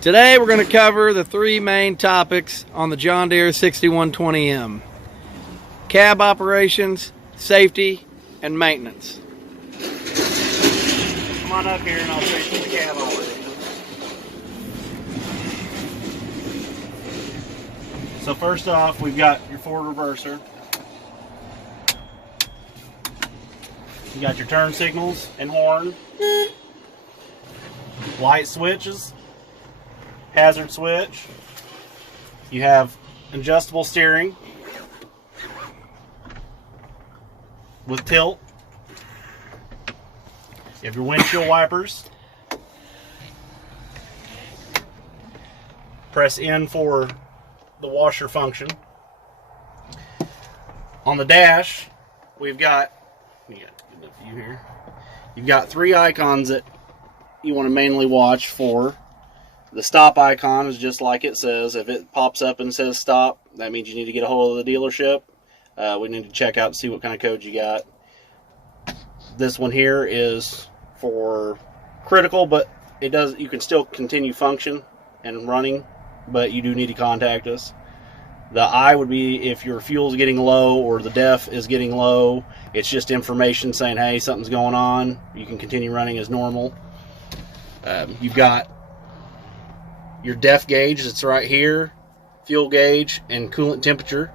Today we're going to cover the three main topics on the John Deere 6120M: cab operations, safety, and maintenance. Come on up here and I'll show you the cab operations. So first off, we've got your forward reverser. You got your turn signals and horn, light switches, hazard switch. You have adjustable steering with tilt. You have your windshield wipers. Press in for the washer function. On the dash, we've got, you got a good view here. You've got three icons that you want to mainly watch for. The stop icon is just like it says. If it pops up and says stop, that means you need to get a hold of the dealership. We need to check out and see what kind of code you got. This one here is for critical, but it does. You can still continue function and running, but you do need to contact us. The I would be if your fuel's getting low or the DEF is getting low. It's just information saying, hey, something's going on. You can continue running as normal. You've got your DEF gauge that's right here, fuel gauge, and coolant temperature.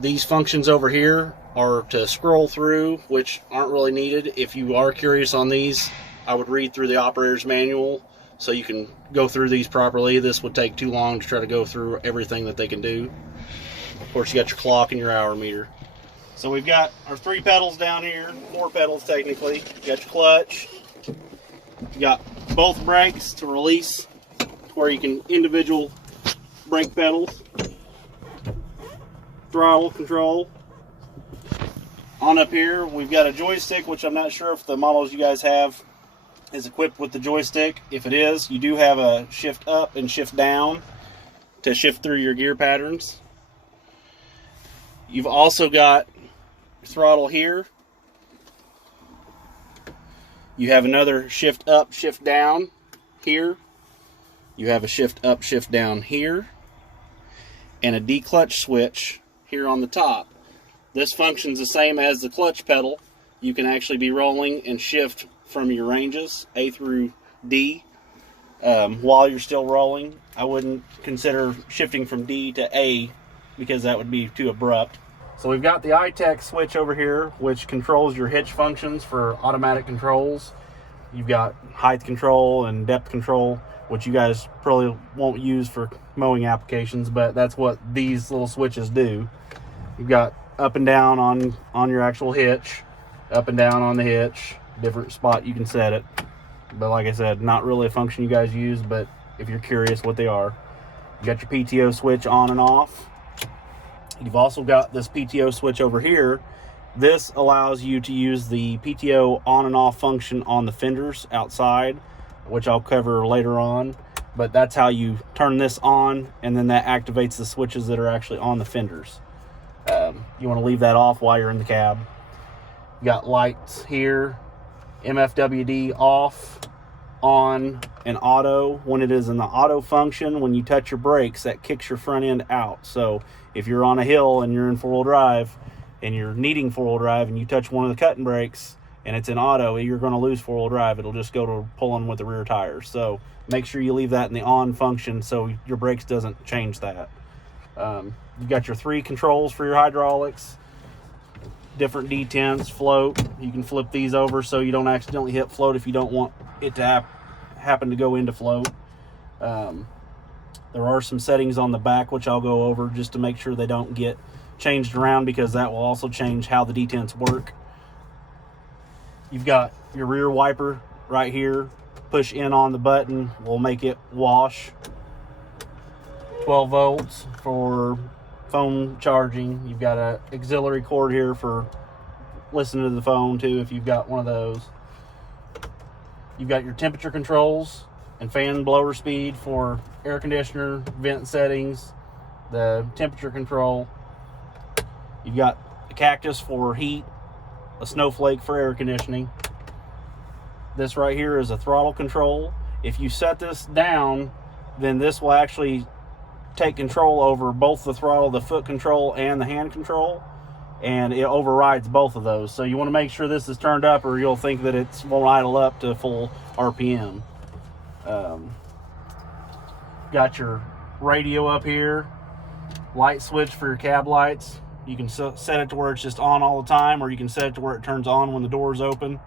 These functions over here are to scroll through, which aren't really needed. If you are curious on these, I would read through the operator's manual so you can go through these properly. This would take too long to try to go through everything that they can do. Of course, you got your clock and your hour meter. So we've got our three pedals down here, four pedals technically. You got your clutch. You got both brakes to release, where you can individual brake pedals. Throttle control. On up here, we've got a joystick, which I'm not sure if the models you guys have is equipped with the joystick. If it is, you do have a shift up and shift down to shift through your gear patterns. You've also got throttle here. You have another shift up, shift down here. You have a shift up, shift down here. And a D-clutch switch here on the top. This functions the same as the clutch pedal. You can actually be rolling and shift from your ranges, A through D, while you're still rolling. I wouldn't consider shifting from D to A because that would be too abrupt. So we've got the iTech switch over here, which controls your hitch functions for automatic controls. You've got height control and depth control, which you guys probably won't use for mowing applications, but that's what these little switches do. You've got up and down on your actual hitch, up and down on the hitch, different spot you can set it. But like I said, not really a function you guys use, but if you're curious what they are. You got your PTO switch on and off. You've also got this PTO switch over here. This allows you to use the PTO on and off function on the fenders outside, which I'll cover later on. But that's how you turn this on, and then that activates the switches that are actually on the fenders. You want to leave that off while you're in the cab. You got lights here, MFWD off, on, and auto. When it is in the auto function, when you touch your brakes, that kicks your front end out. So if you're on a hill and you're in four-wheel drive and you're needing four-wheel drive and you touch one of the cutting brakes and it's in auto, you're going to lose four-wheel drive. It'll just go to pulling with the rear tires. So make sure you leave that in the on function so your brakes doesn't change that. You've got your three controls for your hydraulics, different detents, float. You can flip these over so you don't accidentally hit float if you don't want it to happen to go into float. There are some settings on the back which I'll go over just to make sure they don't get changed around, because that will also change how the detents work. You've got your rear wiper right here. Push in on the button will make it wash. 12 volts for phone charging. You've got an auxiliary cord here for listening to the phone too if you've got one of those. You've got your temperature controls and fan blower speed for air conditioner, vent settings, the temperature control. You've got a cactus for heat, a snowflake for air conditioning. This right here is a throttle control. If you set this down, then this will actually take control over both the throttle, the foot control, and the hand control, and it overrides both of those. So you want to make sure this is turned up, or you'll think that it won't idle up to full RPM. Got your radio up here, light switch for your cab lights. You can set it to where it's just on all the time, or you can set it to where it turns on when the door is open.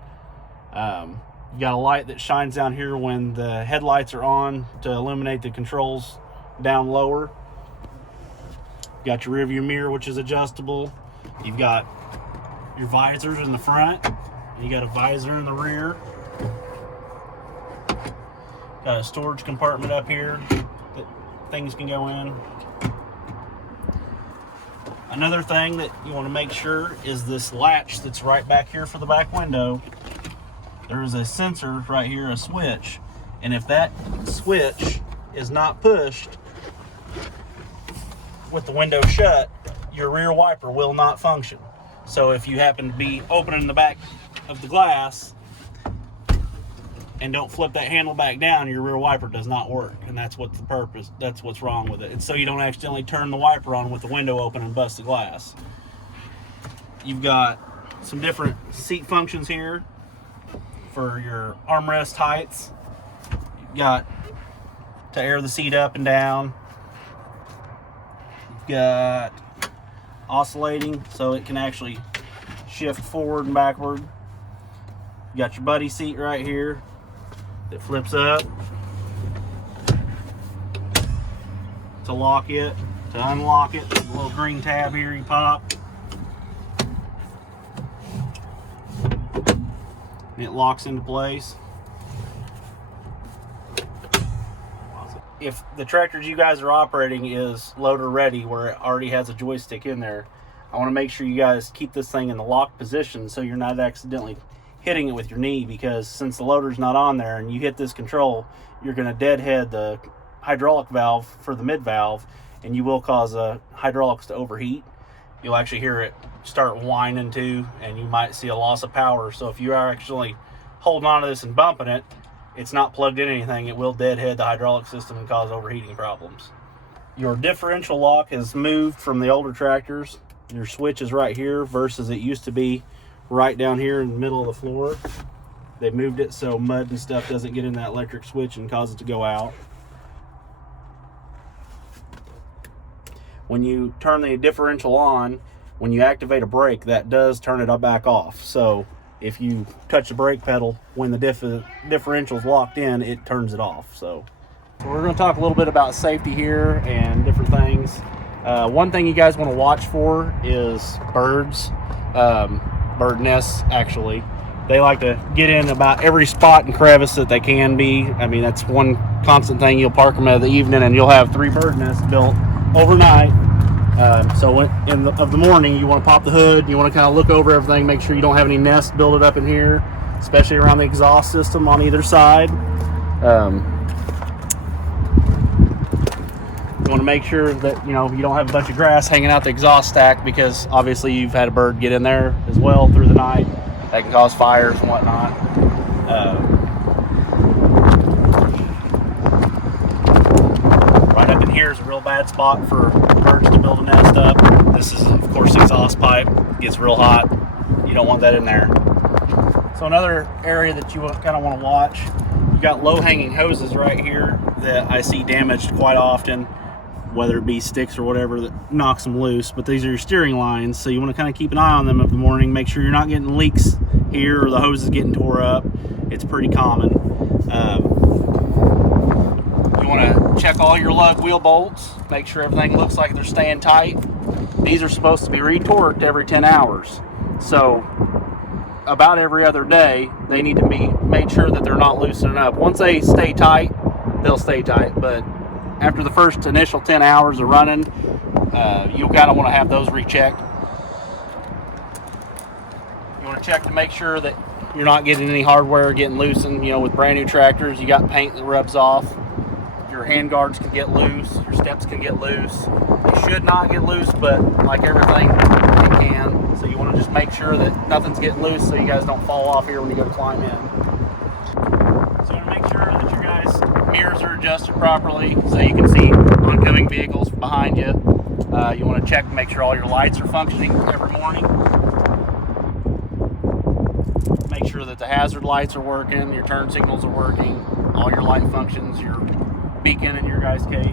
You got a light that shines down here when the headlights are on to illuminate the controls down lower. You got your rear view mirror, which is adjustable. You've got your visors in the front, and you got a visor in the rear. Got a storage compartment up here that things can go in. Another thing that you want to make sure is this latch that's right back here for the back window. There's a sensor right here, a switch, and if that switch is not pushed with the window shut, your rear wiper will not function. So if you happen to be opening the back of the glass and don't flip that handle back down, your rear wiper does not work, and that's what the purpose, that's what's wrong with it. It's so you don't accidentally turn the wiper on with the window open and bust the glass. You've got some different seat functions here for your armrest heights. You've got to air the seat up and down. You've got oscillating so it can actually shift forward and backward. You got your buddy seat right here that flips up to lock it, to unlock it. There's a little green tab here you pop. And it locks into place. If the tractors you guys are operating is loader ready, where it already has a joystick in there, I want to make sure you guys keep this thing in the locked position so you're not accidentally hitting it with your knee, because since the loader's not on there and you hit this control, you're going to deadhead the hydraulic valve for the mid valve, and you will cause hydraulics to overheat. You'll actually hear it start whining too, and you might see a loss of power. So if you are actually holding on to this and bumping it, it's not plugged in anything, it will deadhead the hydraulic system and cause overheating problems. Your differential lock has moved from the older tractors. Your switch is right here versus it used to be right down here in the middle of the floor. They moved it so mud and stuff doesn't get in that electric switch and cause it to go out. When you turn the differential on, when you activate a brake, that does turn it back off. So if you touch the brake pedal when the differential's locked in, it turns it off. So we're going to talk a little bit about safety here and different things. One thing you guys want to watch for is birds, bird nests actually. They like to get in about every spot and crevice that they can be. I mean, that's one constant thing. You'll park them in the evening and you'll have 3 bird nests built overnight. So of the morning, you want to pop the hood, you want to kind of look over everything, make sure you don't have any nests built up in here, especially around the exhaust system on either side. You want to make sure that you don't have a bunch of grass hanging out the exhaust stack, because obviously you've had a bird get in there as well through the night. That can cause fires and whatnot. Right up in here is a real bad spot for birds to build a nest up. This is, of course, the exhaust pipe. It gets real hot. You don't want that in there. So another area that you kind of want to watch, you've got low-hanging hoses right here that I see damaged quite often, whether it be sticks or whatever that knocks them loose. But these are your steering lines, so you want to kind of keep an eye on them in the morning. Make sure you're not getting leaks here or the hose is getting tore up. It's pretty common. You want to check all your lug wheel bolts, make sure everything looks like they're staying tight. These are supposed to be retorqued every 10 hours. So about every other day, they need to be made sure that they're not loosening up. Once they stay tight, they'll stay tight. But after the first initial 10 hours of running, you kind of want to have those rechecked. You want to check to make sure that you're not getting any hardware getting loosened. With brand new tractors, you got paint that rubs off. Your hand guards can get loose, your steps can get loose. They should not get loose, but like everything, it can. So you want to just make sure that nothing's getting loose so you guys don't fall off here when you go to climb in. So you want to make sure that your guys adjusted properly so you can see oncoming vehicles behind you. You want to check to make sure all your lights are functioning every morning. Make sure that the hazard lights are working, your turn signals are working, all your light functions, your beacon in your guys' case.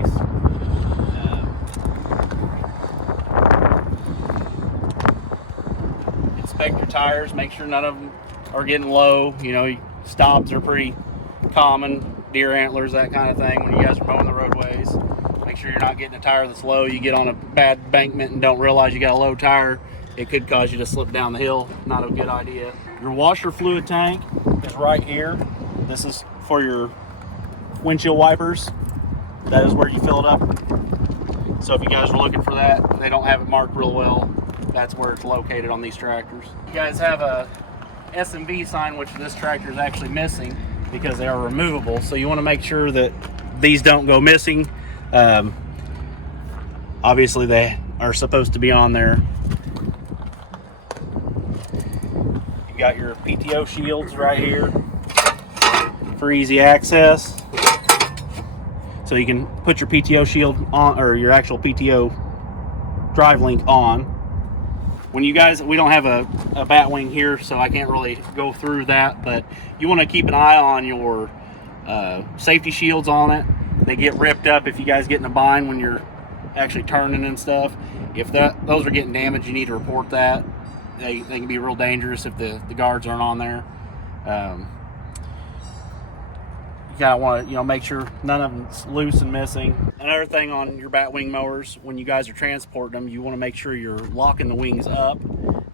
Inspect your tires, make sure none of them are getting low. You know, stops are pretty common, deer antlers, that kind of thing, when you guys are mowing the roadways. Make sure you're not getting a tire that's low. You get on a bad embankment and don't realize you got a low tire, it could cause you to slip down the hill. Not a good idea. Your washer fluid tank is right here. This is for your windshield wipers. That is where you fill it up. So if you guys are looking for that, they don't have it marked real well. That's where it's located on these tractors. You guys have a S&V sign, which this tractor is actually missing because they are removable. So you want to make sure that these don't go missing. Obviously they are supposed to be on there. You got your PTO shields right here for easy access. So you can put your PTO shield on, or your actual PTO drive link on. When you guys, we don't have a bat wing here, so I can't really go through that, but you want to keep an eye on your safety shields on it. They get ripped up if you guys get in a bind when you're actually turning and stuff. If those are getting damaged, you need to report that. They can be real dangerous if the guards aren't on there. You gotta want to make sure none of them's loose and missing. Another thing on your bat wing mowers, when you guys are transporting them, you want to make sure you're locking the wings up.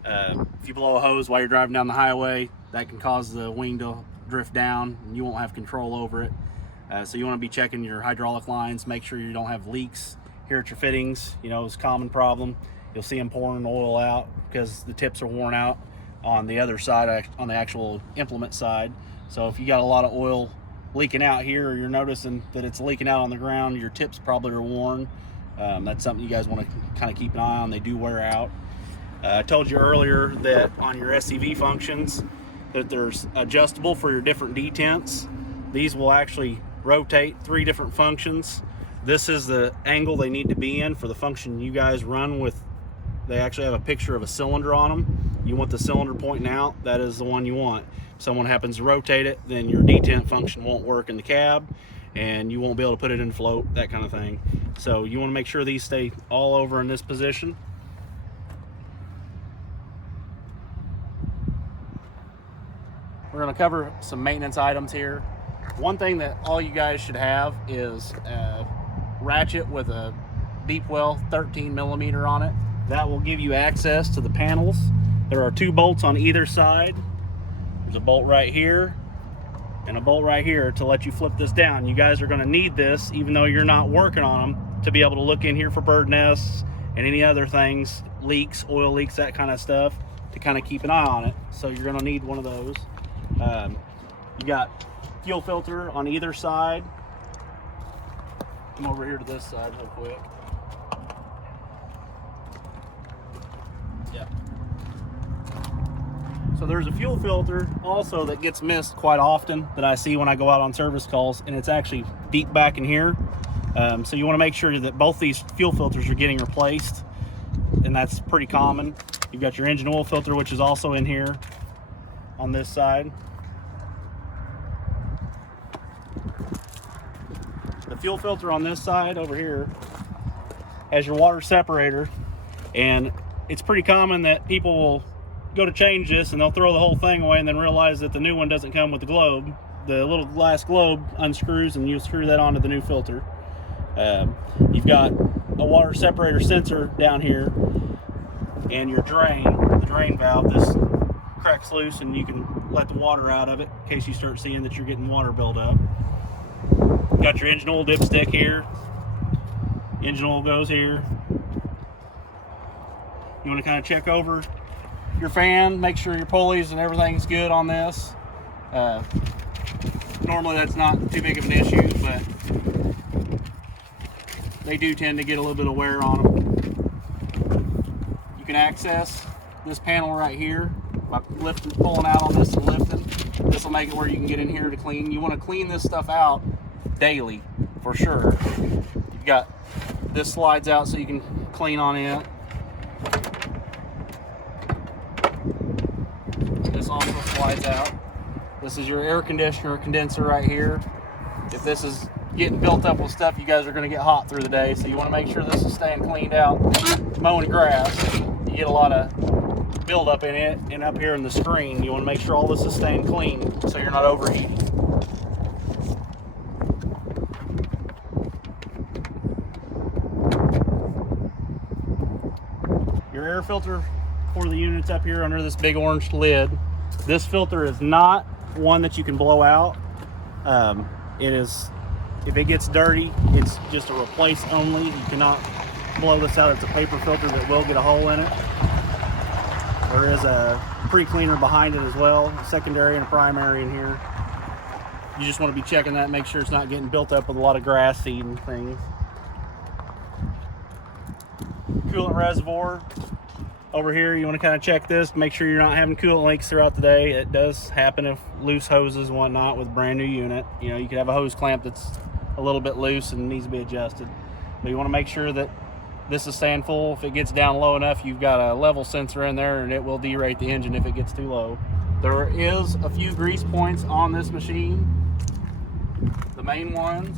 If you blow a hose while you're driving down the highway, that can cause the wing to drift down and you won't have control over it. So you want to be checking your hydraulic lines, make sure you don't have leaks here at your fittings. It's a common problem. You'll see them pouring oil out because the tips are worn out on the other side, on the actual implement side. So if you got a lot of oil leaking out here, or you're noticing that it's leaking out on the ground, your tips probably are worn. That's something you guys want to kind of keep an eye on. They do wear out. I told you earlier that on your SCV functions that there's adjustable for your different detents. These will actually rotate 3 different functions. This is the angle they need to be in for the function you guys run with. They actually have a picture of a cylinder on them. You want the cylinder pointing out, that is the one you want. If someone happens to rotate it, then your detent function won't work in the cab and you won't be able to put it in float, that kind of thing. So you want to make sure these stay all over in this position. We're going to cover some maintenance items here. One thing that all you guys should have is a ratchet with a deep well 13 millimeter on it. That will give you access to the panels. There are 2 bolts on either side. There's a bolt right here and a bolt right here to let you flip this down. You guys are going to need this, even though you're not working on them, to be able to look in here for bird nests and any other things, leaks, oil leaks, that kind of stuff, to kind of keep an eye on it. So you're going to need one of those. You got fuel filter on either side. Come over here to this side real quick. Yeah. So there's a fuel filter also that gets missed quite often that I see when I go out on service calls, and it's actually deep back in here. So you want to make sure that both these fuel filters are getting replaced, and that's pretty common. You've got your engine oil filter, which is also in here on this side. The fuel filter on this side over here has your water separator, and it's pretty common that people will go to change this and they'll throw the whole thing away and then realize that the new one doesn't come with the globe. The little glass globe unscrews and you screw that onto the new filter. You've got a water separator sensor down here, and your drain, the drain valve, this cracks loose and you can let the water out of it in case you start seeing that you're getting water buildup. Got your engine oil dipstick here. Engine oil goes here. You want to kind of check over your fan, make sure your pulleys and everything's good on this. Normally that's not too big of an issue, but they do tend to get a little bit of wear on them. You can access this panel right here by lifting, pulling out on this and lifting. This will make it where you can get in here to clean. You want to clean this stuff out daily. for sure. You've got this slides out so you can clean on it. This also slides out. This is your air conditioner condenser right here. If this is getting built up with stuff, you guys are going to get hot through the day, so you want to make sure this is staying cleaned out. Mowing grass, you get a lot of buildup in it, and up here in the screen, you want to make sure all this is staying clean so you're not overheating. Your air filter for the units up here under this big orange lid. This filter is not one that you can blow out. It is, if it gets dirty, it's just a replace only. You cannot blow this out. It's a paper filter that will get a hole in it. There is a pre-cleaner behind it as well, a secondary and a primary in here. You just want to be checking that, make sure it's not getting built up with a lot of grass seed and things. Coolant reservoir. Over here, you want to kind of check this, make sure you're not having coolant leaks throughout the day. It does happen if loose hoses and whatnot with a brand new unit. You know, you could have a hose clamp that's a little bit loose and needs to be adjusted. But you want to make sure that this is staying full. If it gets down low enough, you've got a level sensor in there and it will derate the engine if it gets too low. There is a few grease points on this machine. The main ones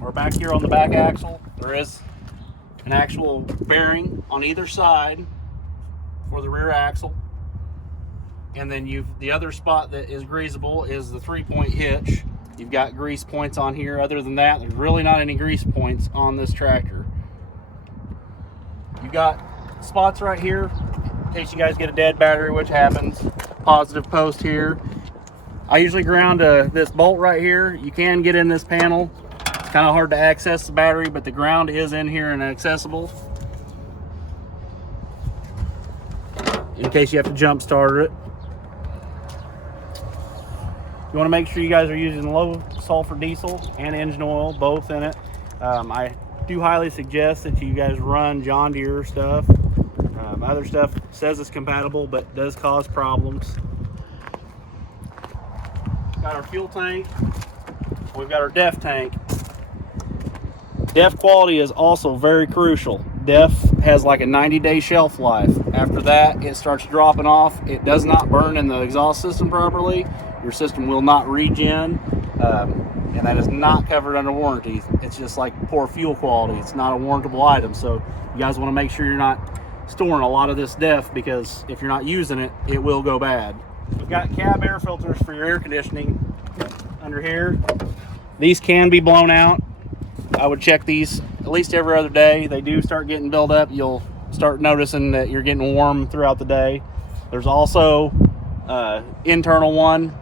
are back here on the back axle. There is an actual bearing on either side for the rear axle, and then the other spot that is greasable is the 3-point hitch. You've got grease points on here. Other than that, there's really not any grease points on this tractor. You've got spots right here in case you guys get a dead battery, which happens. Positive post here. I usually ground this bolt right here. You can get in this panel. Kind of hard to access the battery, but the ground is in here and accessible in case you have to jump start it. You want to make sure you guys are using low sulfur diesel and engine oil, both in it. I do highly suggest that you guys run John Deere stuff. Other stuff says it's compatible but does cause problems. Got our fuel tank. We've got our DEF tank. DEF quality is also very crucial. DEF has like a 90-day shelf life. After that, it starts dropping off. It does not burn in the exhaust system properly. Your system will not regen, and that is not covered under warranty. It's just like poor fuel quality. It's not a warrantable item, so you guys want to make sure you're not storing a lot of this DEF, because if you're not using it, it will go bad. You've got cab air filters for your air conditioning under here. These can be blown out. I would check these at least every other day. They do start getting built up. You'll start noticing that you're getting warm throughout the day. There's also internal one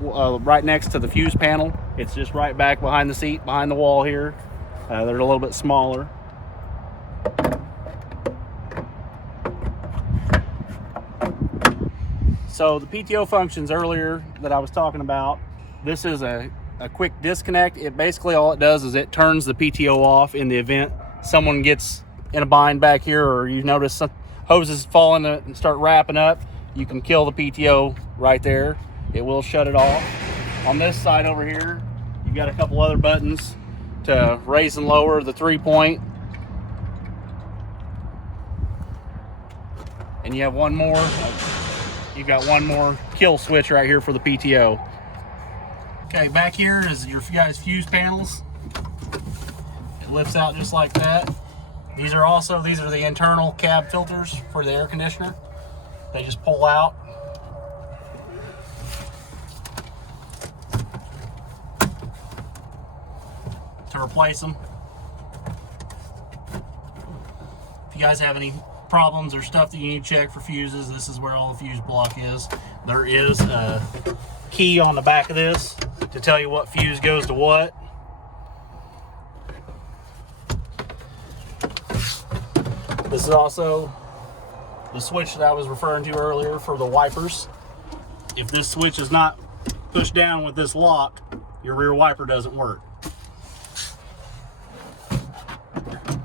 right next to the fuse panel. It's just right back behind the seat, behind the wall here. They're a little bit smaller. So the PTO functions earlier that I was talking about, this is a quick disconnect. It basically, all it does is it turns the PTO off in the event someone gets in a bind back here, or you notice some hoses fall in and start wrapping up. You can kill the PTO right there. It will shut it off. On this side over here, you've got a couple other buttons to raise and lower the 3-point. And you have one more. You've got one more kill switch right here for the PTO. Okay, back here is your guys' fuse panels. It lifts out just like that. These are the internal cab filters for the air conditioner. They just pull out. To replace them. If you guys have any problems or stuff that you need to check for fuses, this is where all the fuse block is. There is a key on the back of this to tell you what fuse goes to what. This is also the switch that I was referring to earlier for the wipers. If this switch is not pushed down with this lock, your rear wiper doesn't work.